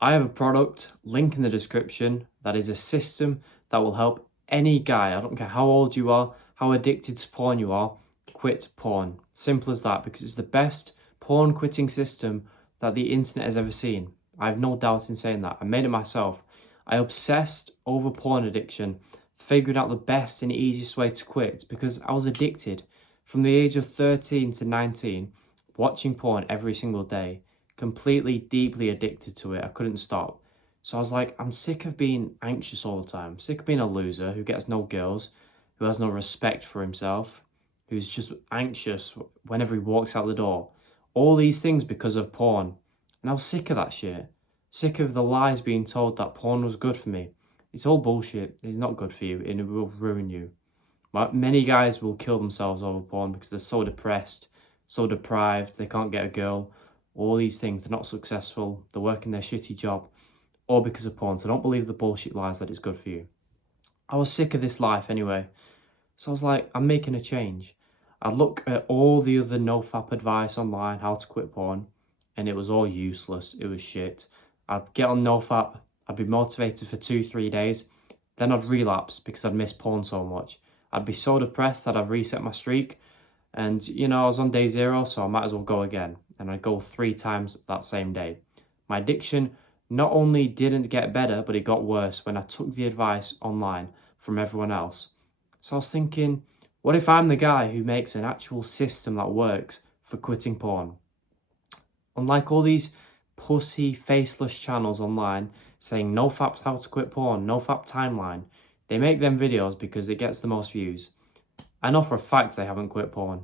I have a product, link in the description, that is a system that will help any guy, I don't care how old you are, how addicted to porn you are, quit porn. Simple as that, because it's the best porn quitting system that the internet has ever seen. I have no doubt in saying that. I made it myself. I obsessed over porn addiction, figuring out the best and easiest way to quit because I was addicted from the age of 13 to 19, watching porn every single day, completely, deeply addicted to it. I couldn't stop. So I was like, I'm sick of being anxious all the time. I'm sick of being a loser who gets no girls, who has no respect for himself, who's just anxious whenever he walks out the door. All these things because of porn. And I was sick of that shit. Sick of the lies being told that porn was good for me. It's all bullshit. It's not good for you and it will ruin you. Many guys will kill themselves over porn because they're so depressed, so deprived, they can't get a girl, all these things, they're not successful, they're working their shitty job, all because of porn. So don't believe the bullshit lies that it's good for you. I was sick of this life anyway. So I was like, I'm making a change. I look at all the other nofap advice online, how to quit porn, and it was all useless. It was shit. I'd get on nofap, I'd be motivated for 2-3 days, then I'd relapse because I'd missed porn so much. I'd be so depressed that I'd reset my streak. And, I was on day 0, so I might as well go again. And I'd go 3 times that same day. My addiction not only didn't get better, but it got worse when I took the advice online from everyone else. So I was thinking, what if I'm the guy who makes an actual system that works for quitting porn? Unlike all these pussy, faceless channels online saying no faps how to quit porn, no fap timeline, they make them videos because it gets the most views. I know for a fact they haven't quit porn,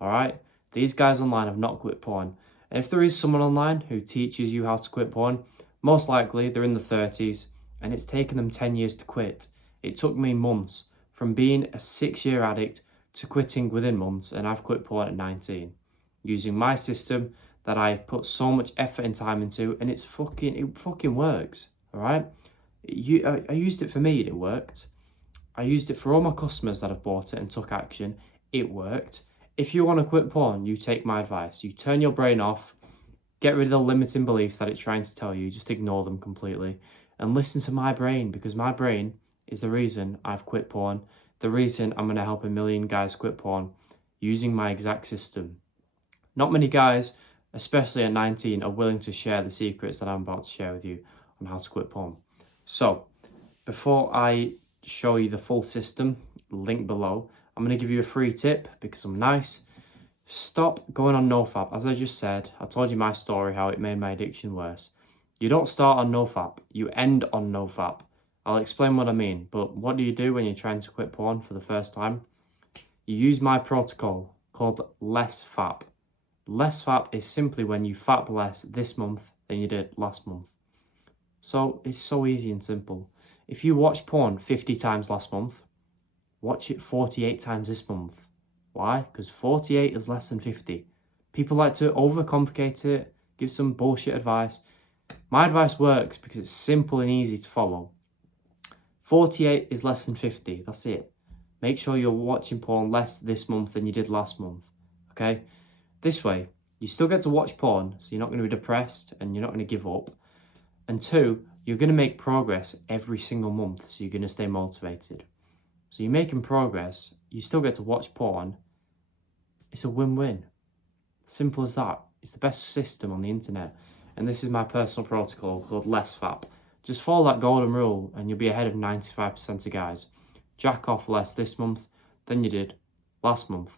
alright? These guys online have not quit porn. And if there is someone online who teaches you how to quit porn, most likely they're in the 30s and it's taken them 10 years to quit. It took me months from being a 6-year addict to quitting within months, and I've quit porn at 19 using my system that I put so much effort and time into, and it fucking works, alright? I used it for me, it worked. I used it for all my customers that have bought it and took action. It worked. If you want to quit porn, you take my advice. You turn your brain off, get rid of the limiting beliefs that it's trying to tell you, just ignore them completely, and listen to my brain, because my brain is the reason I've quit porn, the reason I'm going to help 1 million guys quit porn using my exact system. Not many guys, especially at 19, are willing to share the secrets that I'm about to share with you on how to quit porn. So, before I show you the full system, link below, I'm going to give you a free tip because I'm nice. Stop going on nofap. As I just said, I told you my story, how it made my addiction worse. You don't start on nofap, you end on nofap. I'll explain what I mean, but what do you do when you're trying to quit porn for the first time? You use my protocol called less fap. Less fap is simply when you fap less this month than you did last month. So it's so easy and simple. If you watch porn 50 times last month, watch it 48 times this month. Why? Because 48 is less than 50. People like to overcomplicate it, give some bullshit advice. My advice works because it's simple and easy to follow. 48 is less than 50, that's it. Make sure you're watching porn less this month than you did last month, okay? This way, you still get to watch porn, so you're not going to be depressed and you're not going to give up. And 2, you're going to make progress every single month, so you're going to stay motivated. So you're making progress, you still get to watch porn. It's a win-win. Simple as that. It's the best system on the internet. And this is my personal protocol called less fap. Just follow that golden rule and you'll be ahead of 95% of guys. Jack off less this month than you did last month.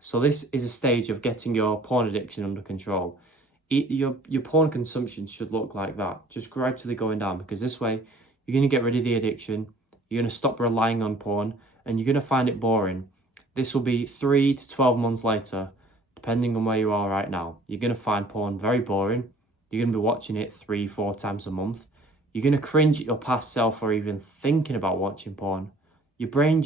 So this is a stage of getting your porn addiction under control. Your porn consumption should look like that, just gradually going down, because this way you're going to get rid of the addiction, you're going to stop relying on porn, and you're going to find it boring. This will be 3 to 12 months later, depending on where you are right now. You're going to find porn very boring. You're going to be watching it 3-4 times a month. You're going to cringe at your past self for even thinking about watching porn. Your brain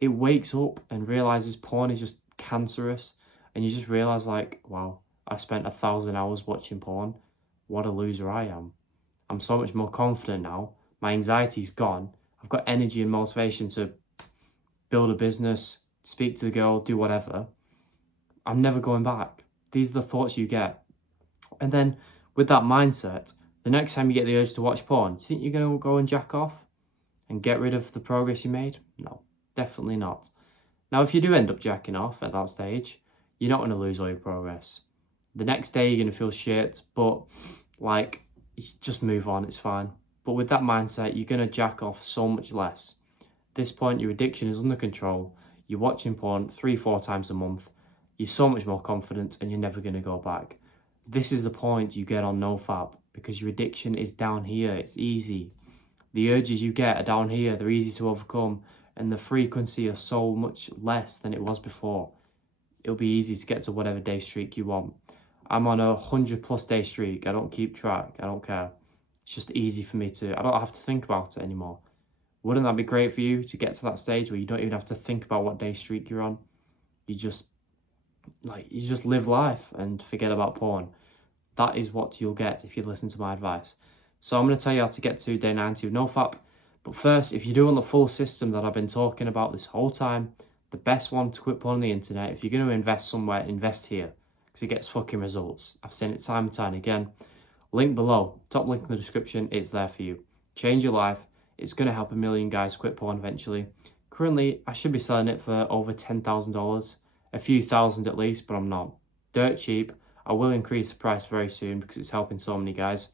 it wakes up and realizes porn is just cancerous, and you just realize, like, wow, I spent 1,000 hours watching porn. What a loser I am. I'm so much more confident now. My anxiety's gone. I've got energy and motivation to build a business, speak to the girl, do whatever. I'm never going back. These are the thoughts you get. And then with that mindset, The next time you get the urge to watch porn, do you think you're going to go and jack off and get rid of the progress you made? No, definitely not. Now, if you do end up jacking off at that stage, you're not going to lose all your progress. The next day, you're going to feel shit, but like, just move on, it's fine. But with that mindset, you're going to jack off so much less. At this point, your addiction is under control. You're watching porn 3-4 times a month. You're so much more confident and you're never going to go back. This is the point you get on NoFap, because your addiction is down here. It's easy. The urges you get are down here. They're easy to overcome, and the frequency is so much less than it was before. It'll be easy to get to whatever day streak you want. I'm on a 100+ day streak. I don't keep track. I don't care. It's just easy for me to, I don't have to think about it anymore. Wouldn't that be great for you to get to that stage where you don't even have to think about what day streak you're on? You just live life and forget about porn. That is what you'll get if you listen to my advice. So I'm going to tell you how to get to day 90 with NoFap. But first, if you do want the full system that I've been talking about this whole time, the best one to quit porn on the internet, if you're going to invest somewhere, invest here, because it gets fucking results. I've seen it time and time again. Link below, top link in the description, it's there for you. Change your life. It's going to help a million guys quit porn eventually. Currently, I should be selling it for over $10,000, a few thousand at least, but I'm not. Dirt cheap. I will increase the price very soon because it's helping so many guys.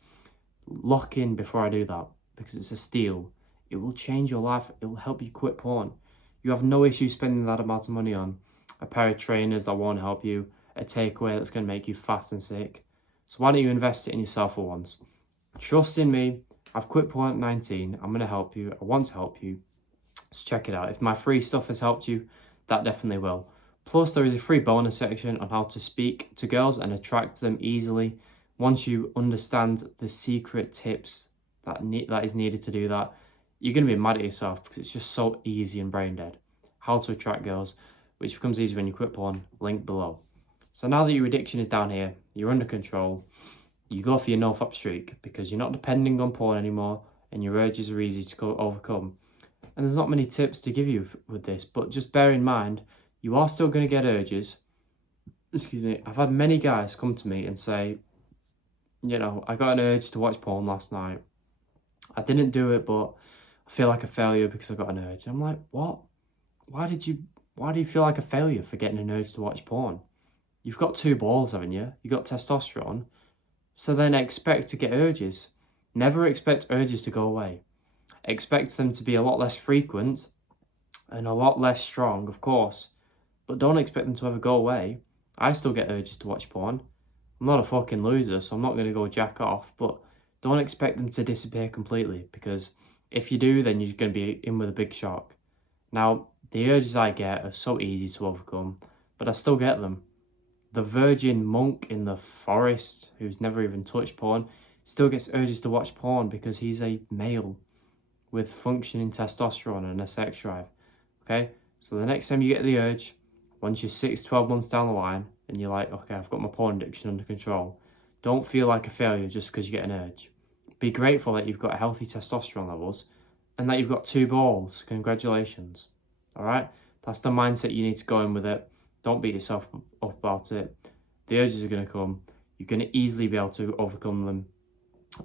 Lock in before I do that, because it's a steal. It will change your life. It will help you quit porn. You have no issue spending that amount of money on a pair of trainers that won't help you, a takeaway that's going to make you fat and sick. So why don't you invest it in yourself for once? Trust in me. I've quit porn at 19. I'm going to help you. I want to help you. So check it out. If my free stuff has helped you, that definitely will. Plus, there is a free bonus section on how to speak to girls and attract them easily. Once you understand the secret tips that is needed to do that, you're going to be mad at yourself because it's just so easy and brain dead. How to attract girls, which becomes easy when you quit porn, link below. So now that your addiction is down here, you're under control, you go for your NoFap streak because you're not depending on porn anymore and your urges are easy to overcome. And there's not many tips to give you with this, but just bear in mind, you are still going to get urges. Excuse me. I've had many guys come to me and say, you know, I got an urge to watch porn last night. I didn't do it, but I feel like a failure because I got an urge. I'm like, what? Why do you feel like a failure for getting an urge to watch porn? You've got 2 balls, haven't you? You got testosterone. So then expect to get urges. Never expect urges to go away. Expect them to be a lot less frequent and a lot less strong, of course. But don't expect them to ever go away. I still get urges to watch porn. I'm not a fucking loser, so I'm not going to go jack off. But don't expect them to disappear completely, because if you do, then you're going to be in with a big shock. Now, the urges I get are so easy to overcome, but I still get them. The virgin monk in the forest who's never even touched porn still gets urges to watch porn because he's a male with functioning testosterone and a sex drive. Okay? So the next time you get the urge, once you're 6-12 months down the line and you're like, okay, I've got my porn addiction under control, don't feel like a failure just because you get an urge. Be grateful that you've got healthy testosterone levels and that you've got 2 balls. Congratulations. All right? That's the mindset you need to go in with it. Don't beat yourself up about it. The urges are going to come. You're going to easily be able to overcome them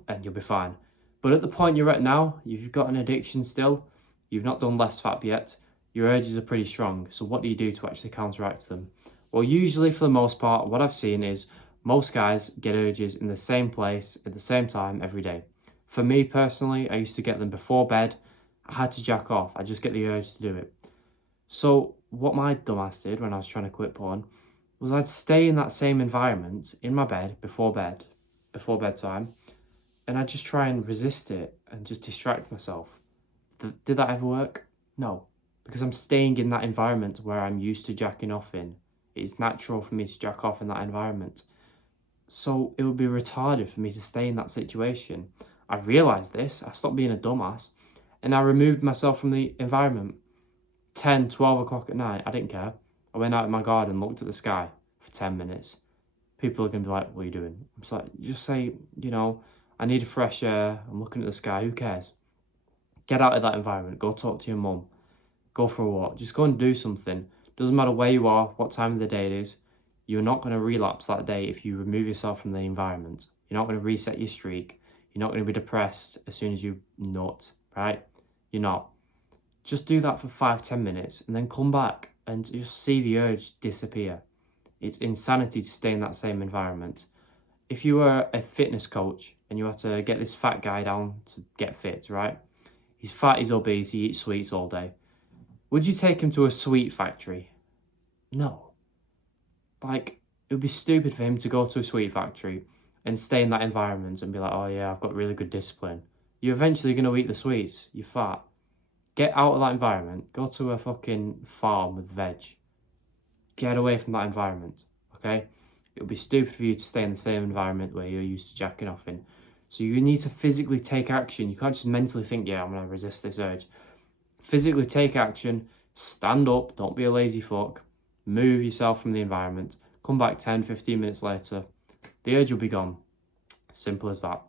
and you'll be fine. But at the point you're at now, you've got an addiction still. You've not done less fap yet. Your urges are pretty strong. So what do you do to actually counteract them? Well, usually for the most part, what I've seen is most guys get urges in the same place at the same time every day. For me personally, I used to get them before bed. I had to jack off. I just get the urge to do it. So what my dumbass did when I was trying to quit porn was I'd stay in that same environment in my bed before bedtime, and I'd just try and resist it and just distract myself. Did that ever work? No, because I'm staying in that environment where I'm used to jacking off in. It's natural for me to jack off in that environment. So it would be retarded for me to stay in that situation. I realised this, I stopped being a dumbass, and I removed myself from the environment. 10, 12 o'clock at night, I didn't care. I went out in my garden, looked at the sky for 10 minutes. People are going to be like, what are you doing? I'm just like, just say, you know, I need a fresh air, I'm looking at the sky, who cares? Get out of that environment, go talk to your mum, go for a walk, just go and do something. Doesn't matter where you are, what time of the day it is, you're not going to relapse that day if you remove yourself from the environment. You're not going to reset your streak. You're not going to be depressed as soon as you nut, right? You're not. Just do that for 5-10 minutes and then come back and just see the urge disappear. It's insanity to stay in that same environment. If you were a fitness coach and you had to get this fat guy down to get fit, right? He's fat, he's obese, he eats sweets all day. Would you take him to a sweet factory? No. Like, it would be stupid for him to go to a sweet factory and stay in that environment and be like, oh yeah, I've got really good discipline. You're eventually going to eat the sweets. You're fat. Get out of that environment. Go to a fucking farm with veg. Get away from that environment, okay? It would be stupid for you to stay in the same environment where you're used to jacking off in. So you need to physically take action. You can't just mentally think, yeah, I'm going to resist this urge. Physically take action. Stand up. Don't be a lazy fuck. Move yourself from the environment. Come back 10-15 minutes later. The urge will be gone. Simple as that.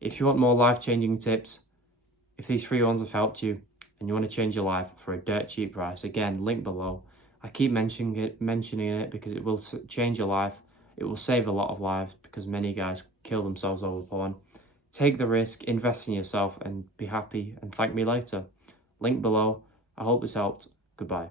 If you want more life-changing tips, if these 3 ones have helped you and you want to change your life for a dirt cheap price, again, link below. I keep mentioning it because it will change your life. It will save a lot of lives because many guys kill themselves over porn. Take the risk, invest in yourself, and be happy, and thank me later. Link below. I hope this helped. Goodbye.